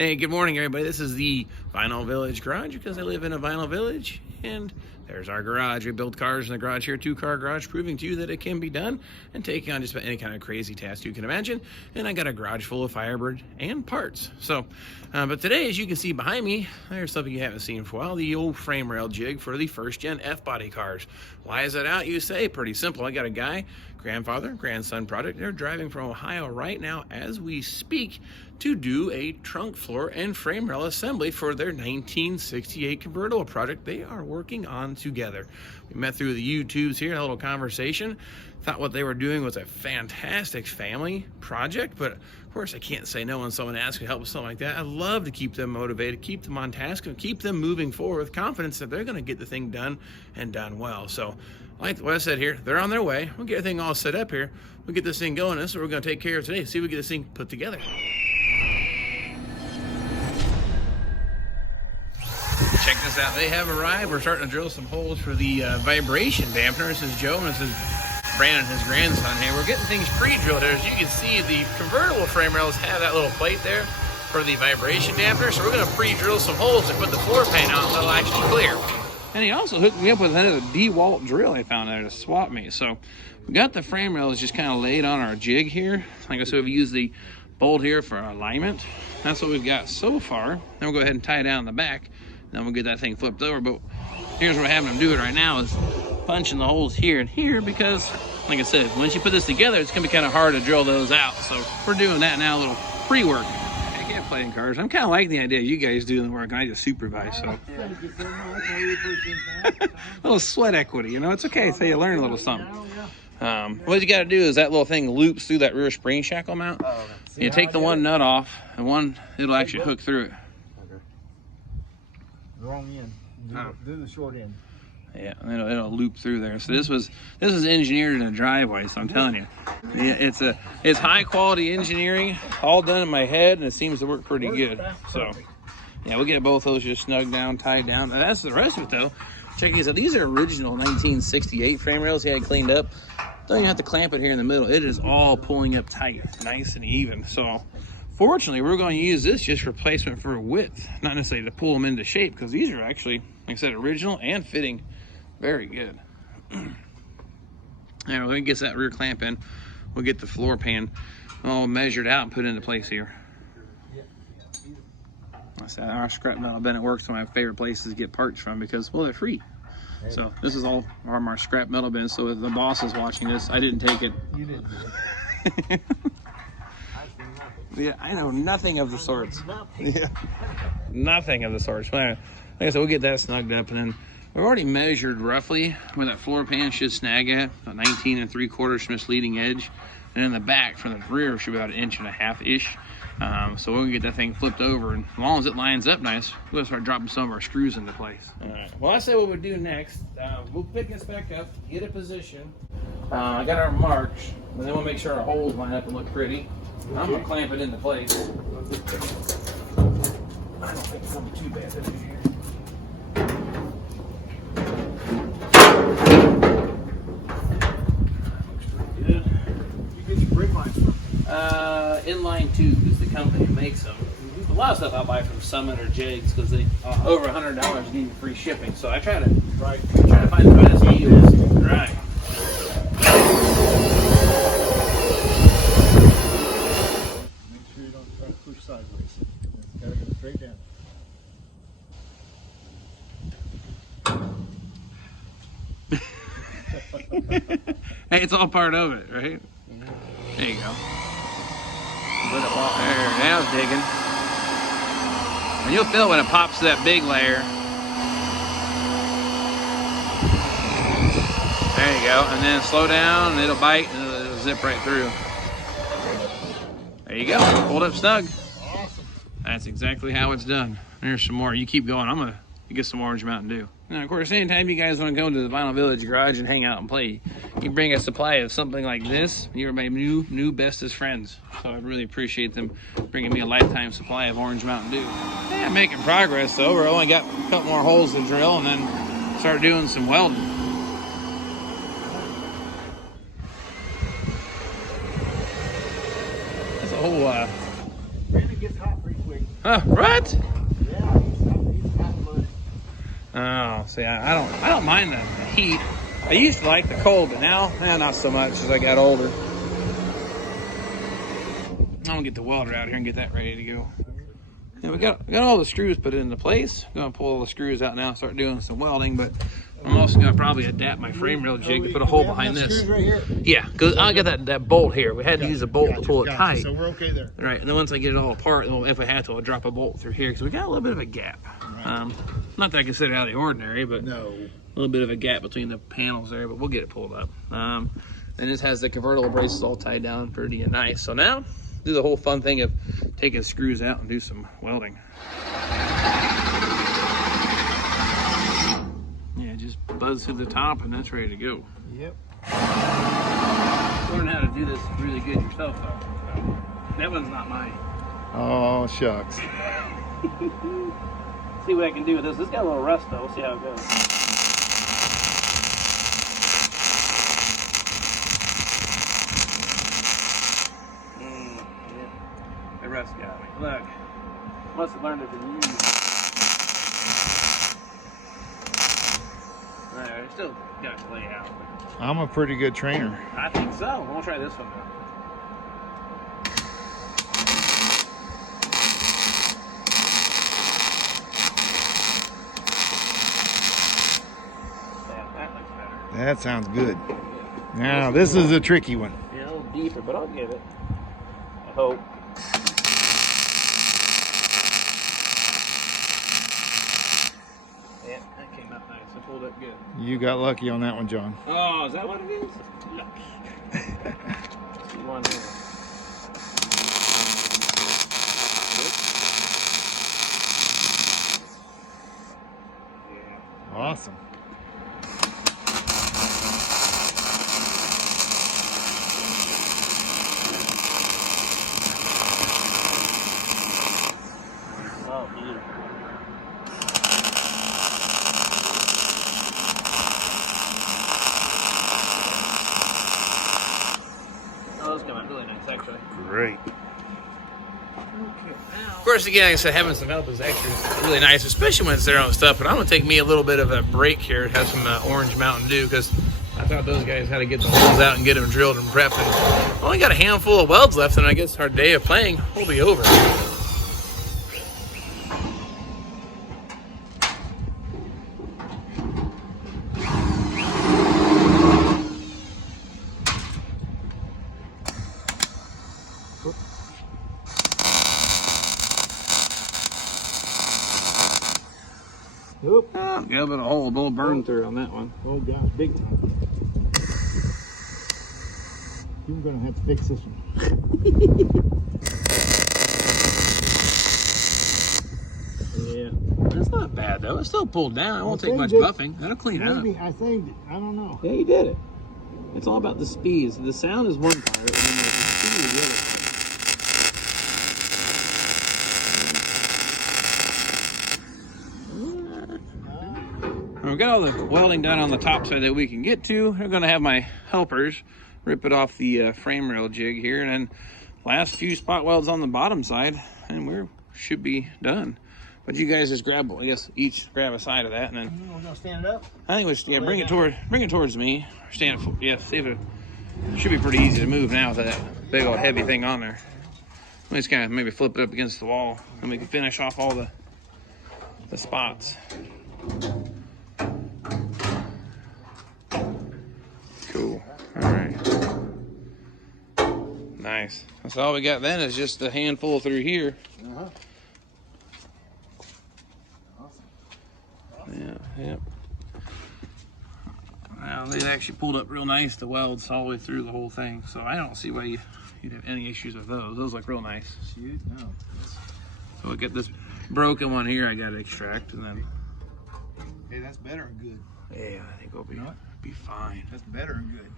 Hey, good morning, everybody. This is the Vinyl Village Garage because I live in a vinyl village, and there's our garage. We build cars in the garage here, two-car garage, proving to you that it can be done and taking on just about any kind of crazy task you can imagine. And I got a garage full of Firebird and parts. So, but today, as you can see behind me, there's something you haven't seen for a while, the old frame rail jig for the first-gen F-body cars. Why is that out, you say? Pretty simple. I got a guy, grandfather, grandson project. They're driving from Ohio right now as we speak to do a trunk floor and frame rail assembly for their 1968 convertible project they are working on together. We met through the YouTubes here, a little conversation. Thought what they were doing was a fantastic family project, but of course I can't say no when someone asks me to help with something like that. I love to keep them motivated, keep them on task, and keep them moving forward with confidence that they're going to get the thing done and done well. So, like what I said here, they're on their way. We'll get everything all set up here. We'll get this thing going. This is what we're going to take care of today. See if we get this thing put together. Check this out. They have arrived. We're starting to drill some holes for the vibration dampener. This is Joe, and this is Brandon, his grandson here. We're getting things pre-drilled here. As you can see, the convertible frame rails have that little plate there for the vibration dampener. So we're going to pre-drill some holes to put the floor pan on so it'll actually clear. And he also hooked me up with another DeWalt drill I found there to swap me. So we got the frame rails just kind of laid on our jig here. Like I said, we've used the bolt here for our alignment. That's what we've got so far. Then we'll go ahead and tie it down the back. Then we'll get that thing flipped over. But here's what we're having them do it right now is punching the holes here and here because, like I said, once you put this together, it's going to be kind of hard to drill those out. So we're doing that now, a little pre-work. I can't play in cars. I'm kind of liking the idea of you guys doing the work and I just supervise. So Thank you so much. I really appreciate that. a little sweat equity, you know, it's okay. So you learn a little something. What you got to do is that little thing loops through that rear spring shackle mount. You take the one nut off, and one it'll actually hook through it. Wrong end. Do the short end. Yeah, it'll loop through there. So this was engineered in a driveway. So I'm telling you, yeah, it's high quality engineering, all done in my head, and it seems to work pretty good. So yeah, we'll get both those just snugged down, tied down. And that's the rest of it though. Check these out. These are original 1968 frame rails he had cleaned up. Don't even have to clamp it here in the middle. It is all pulling up tight, nice and even. So fortunately, we're going to use this just for placement for width, not necessarily to pull them into shape, because these are actually, like I said, original and fitting very good. All right, we're going to get that rear clamp in. We'll get the floor pan all measured out and put into place here. I said our scrap metal bin at work's one of my favorite places to get parts from because, well, they're free. So this is all from our scrap metal bin. So if the boss is watching this, I didn't take it. You didn't do it. Yeah, I know nothing of the sorts. Yeah, nothing of the sorts. Like I said, we'll get that snugged up, and then we've already measured roughly where that floor pan should snag at, about 19 3/4 from this leading edge, and in the back from the rear should be about 1.5 inches. So we'll get that thing flipped over, and as long as it lines up nice, we'll start dropping some of our screws into place. All right. Well, I say what we'll do next. We'll pick this back up, get a position. I got our marks, and then we'll make sure our holes line up and look pretty. I'm gonna clamp it into place. I don't think it's gonna be too bad this year. Good. You get your brake lines from? Inline Tube is the company that makes them. A lot of stuff I buy from Summit or Jigs because they over $100 give you free shipping. So I try to find the best deals. Right. Make sure you don't try to push sideways. You gotta go straight down. Hey, it's all part of it, right? There you go. There, now it's digging. And you'll feel it when it pops to that big layer. There you go. And then slow down and it'll bite and it'll zip right through. There you go. Pulled up snug. Awesome. That's exactly how it's done. There's some more. You keep going. I'm going to get some Orange Mountain Dew. Now, of course, anytime you guys want to go to the Vinyl Village Garage and hang out and play, you bring a supply of something like this, you're my new bestest friends. So I really appreciate them bringing me a lifetime supply of Orange Mountain Dew. Yeah, I'm making progress, though. We're only got a couple more holes to drill and then start doing some welding. That's a whole Brandon gets hot pretty quick. What? Yeah, he's half muddy. Oh, see, I don't mind the heat. I used to like the cold, but now, not so much as I got older. I'm gonna get the welder out here and get that ready to go. Yeah, we got all the screws put into place. I'm gonna pull all the screws out now and start doing some welding, but I'm also gonna probably adapt my frame rail jig to put a hole behind this. Right here? Yeah, because I got that bolt here. We had to use a bolt to pull it tight. So we're okay there. Right, and then once I get it all apart, if we had to, I'll drop a bolt through here because we got a little bit of a gap. Right. Not that I consider it out of the ordinary, but No. a little bit of a gap between the panels there, but we'll get it pulled up. And this has the convertible braces all tied down pretty nice. So now, do the whole fun thing of taking screws out and do some welding. Yeah, just buzz through the top and that's ready to go. Yep. Learn how to do this really good yourself though. So, that one's not mine. Oh, shucks. See what I can do with this. This got a little rust though. We'll see how it goes. Yeah. The rust got me. Look. Must have learned it from you. Alright, I still got to play out. I'm a pretty good trainer. I think so. I'm gonna try this one now. That sounds good. Now, this is a tricky one. Yeah, a little deeper, but I'll give it. I hope. Yeah, that came out nice. I pulled up good. You got lucky on that one, John. Oh, is that what it is? Lucky. Let's do one here. Yeah. Awesome. Great. Of course, again, like I said, having some help is actually really nice, especially when it's their own stuff. But I'm going to take me a little bit of a break here, have some orange Mountain Dew, because I thought those guys had to get the holes out and get them drilled and prepped. And only got a handful of welds left, and I guess our day of playing will be over. Oop. Oh, got a bit of hole, a little burn through on that one. Oh gosh, big time. You're gonna have to fix this one. Yeah, that's not bad though. It's still pulled down. It won't take much buffing. That'll clean it up. I think, I don't know. Yeah, you did it. It's all about the speed. So the sound is one part, and then the speed is the other part. We've got all the welding done on the top side that we can get to. We're going to have my helpers rip it off the frame rail jig here, and then last few spot welds on the bottom side, and we should be done. But you guys just grab, I guess, each grab a side of that, and then We're gonna stand it up. I think we should, yeah, bring it towards me. Stand it, yeah. See if it should be pretty easy to move now with that big old heavy thing on there. Let me just kind of maybe flip it up against the wall, and we can finish off all the spots. Cool. All right. Nice. That's all we got then is just a handful through here. Yeah, yep. Now they actually pulled up real nice, the welds all the way through the whole thing. So I don't see why you'd have any issues with those. Those look real nice. Shoot, no. So we'll get this broken one here I gotta extract, and then Hey, that's better and good. yeah, I think we'll be fine. That's better and good.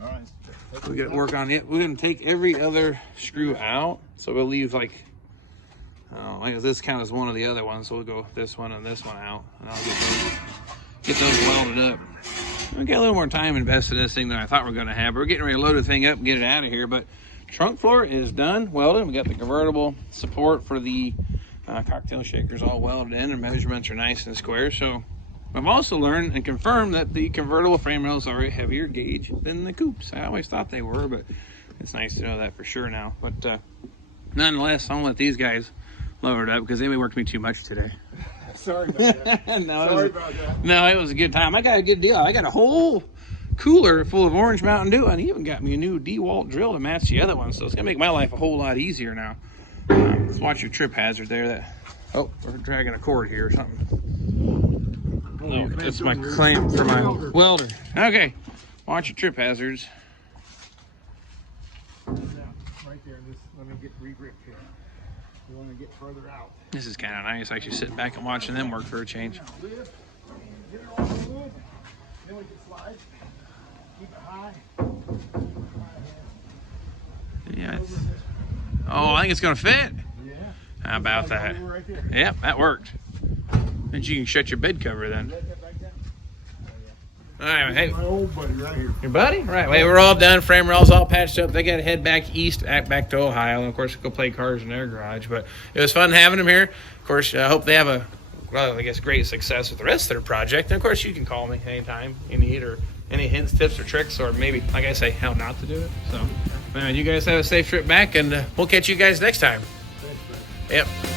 All right. We got to work on it. We're gonna take every other screw out, so we'll leave like, I guess this counts as one of the other ones. So we'll go this one and this one out, and I'll get those welded up. We got a little more time invested in this thing than I thought we were gonna have. We're getting ready to load the thing up and get it out of here, but trunk floor is done, welded. We got the convertible support for the cocktail shakers all welded in, and measurements are nice and square. So I've also learned and confirmed that the convertible frame rails are a heavier gauge than the coupes. I always thought they were, but it's nice to know that for sure now. But nonetheless, I'm gonna let these guys load it up because they may work me too much today. Sorry about that. Sorry about that. No, it was a good time. I got a good deal. I got a whole cooler full of orange Mountain Dew, and he even got me a new DeWalt drill to match the other one, so it's gonna make my life a whole lot easier now. Let's watch your trip hazard there. Oh, we're dragging a cord here or something. Oh, that's my clamp for my welder. Okay, watch your trip hazards. Right there. Let me get re-gripped here. You want to get further out. This is kind of nice, actually sitting back and watching them work for a change. Lift, get it on the wood, then we can slide. Keep it high. Yeah. Oh, I think it's gonna fit. Yeah. How about that? Right there. Yep, that worked. Then you can shut your bed cover then. All right, hey, My old buddy right here. your buddy? Right, wait, we're all done. Frame rails all patched up. They got to head back east, back to Ohio, and of course go play cars in their garage. But it was fun having them here. Of course, I hope they have a, well, I guess, great success with the rest of their project. And of course, you can call me anytime you need, or any hints, tips, or tricks, or maybe, like I say, how not to do it. So, man, you guys have a safe trip back, and we'll catch you guys next time. Thanks, Brad. Yep.